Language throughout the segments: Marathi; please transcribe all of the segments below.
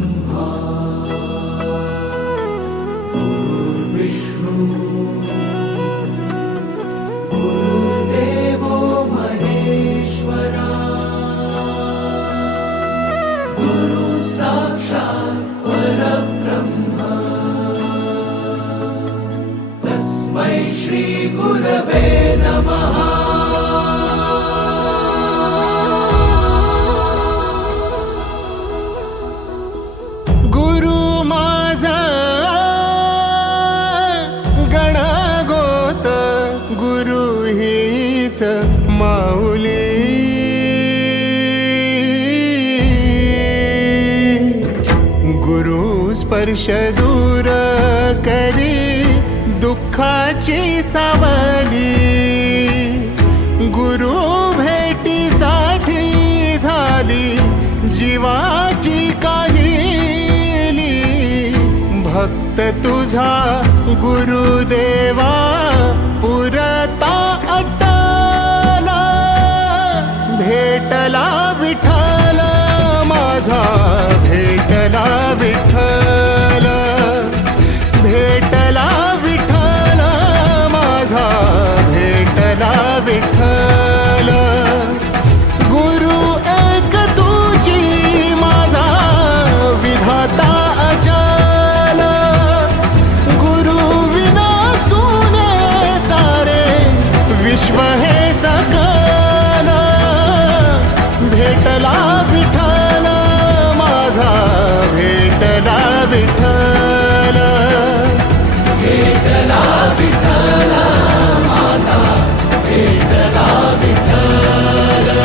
ब्रह्मा गुरुर्विष्णु गुरुर्देवो महेश्वरा गुरु साक्षात् परब्रह्म तस्मै श्री गुरवे नमः। माऊली गुरु स्पर्श दूर करी दुःखाची सावली गुरु भेटीसाठी झाली जीवाची काहिली भक्त तुझा गुरुदेवा पुरता भेटला विठ्ठल माझा भेटला विठ्ठल भेटला विठ्ठल माझा भेटला विठ्ठल गुरु एक तुझी माझा विधाता अचल गुरु विना सुने सारे विश्व हे सकल भेटला विठ्ठल माझा भेटला विठ्ठल भेटला विठ्ठल माझा भेटला विठ्ठल।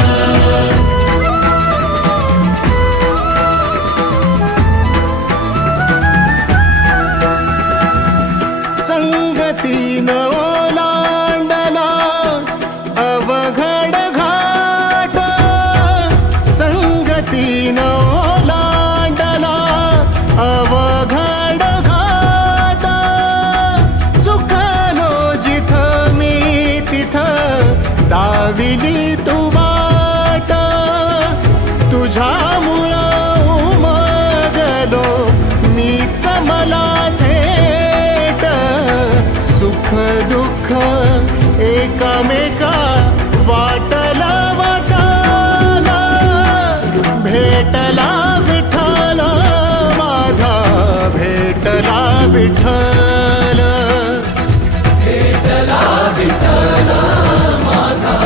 संगतीन ओलांडला अवघड घाट संगतीन ओलांडला अवघड घाट चुकलो जिथं मी तिथं दाविली तू वाट तुझ्यामुळं उमगलो मीच मला थेट सुख दुःख एकामेका वाटला वाटाला भेटला विठ्ठल माझा भेटला विठ्ठल भेटला विठ्ठल माझा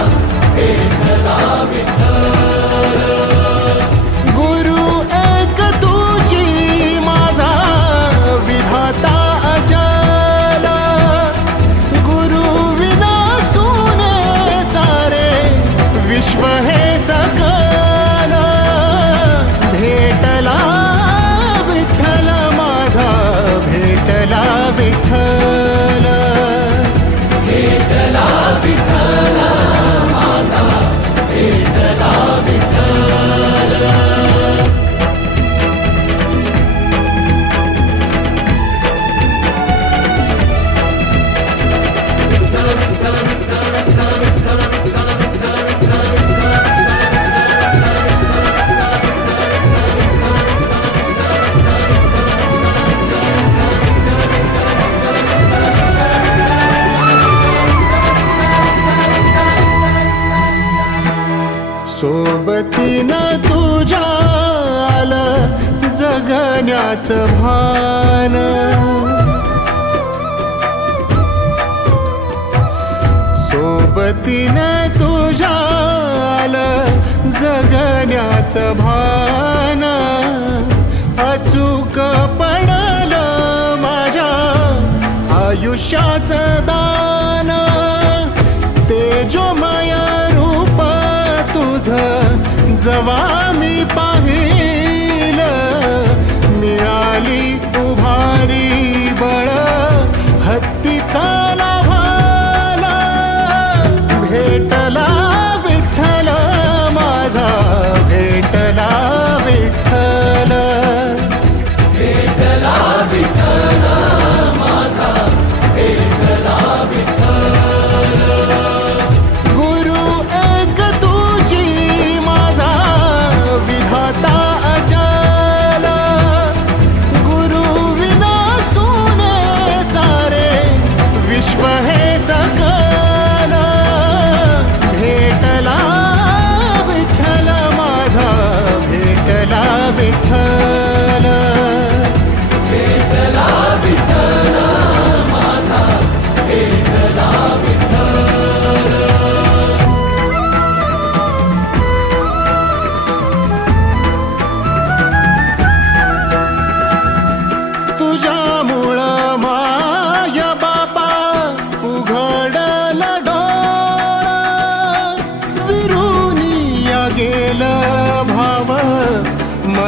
भेटला विठ्ठल गुरु एक तुझी माझा विधाता अचल गुरु विना सुने सारे विश्व हे सकल भेटला विठ्ठल माझा भेटला विठ्ठल भेटला विठ्ठल माझा भेटला विठ्ठल। सोबतीनं तुझ्या आलं जगण्याचं भान सोबतीनं तुझ्या आलं जगण्याचं भान अचूक पडलं माझ्या आयुष्याचं दान तेजोमय रूप तुझं जवा मी पाहिलं मिळाली उभारी बळ हत्तीचा लाभाला भेटला विठ्ठल माझा भेटला विठ्ठल भेटला विठ्ठल माझा भेटला विठ्ठल।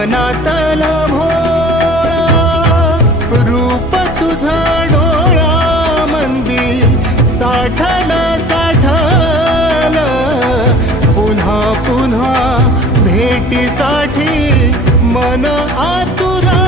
मनातल भोळा रूप तुझं डोळा मंदी साठल साठल पुन्हा पुन्हा भेटीसाठी मन आतुरा